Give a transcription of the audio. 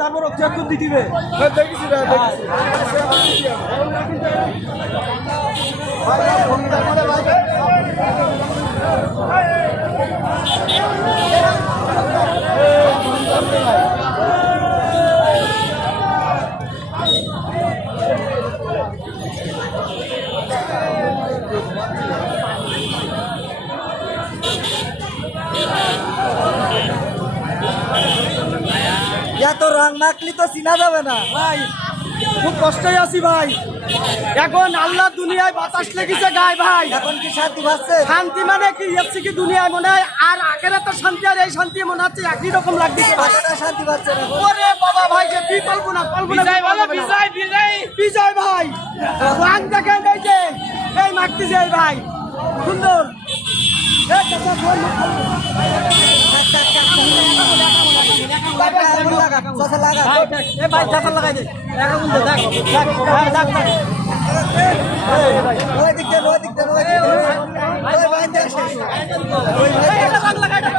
তারপর চেক করে দিবে দেখেছি ভাই এত রং মাখলি তো চিনা যাবে না ভাই খুব কষ্টই আছি ভাই এখন আল্লাহ দুনিয়ায় বাতাস লেগেছে গায়ে ভাই এখন কি শান্তি পাচ্ছে শান্তি মানে কি এসছে কি দুনিয়ায় মনে হয় আর আগের তো শান্তি আর এই শান্তি মনে হচ্ছে একই রকম লাগছে শান্তি পাচ্ছে ওরে বাবা ভাই যে কি কল্পনা বিজয় বিজয় বিজয় ভাই রং দেখেন এই যে এই মাখতেছে এই ভাই সুন্দর লাগাই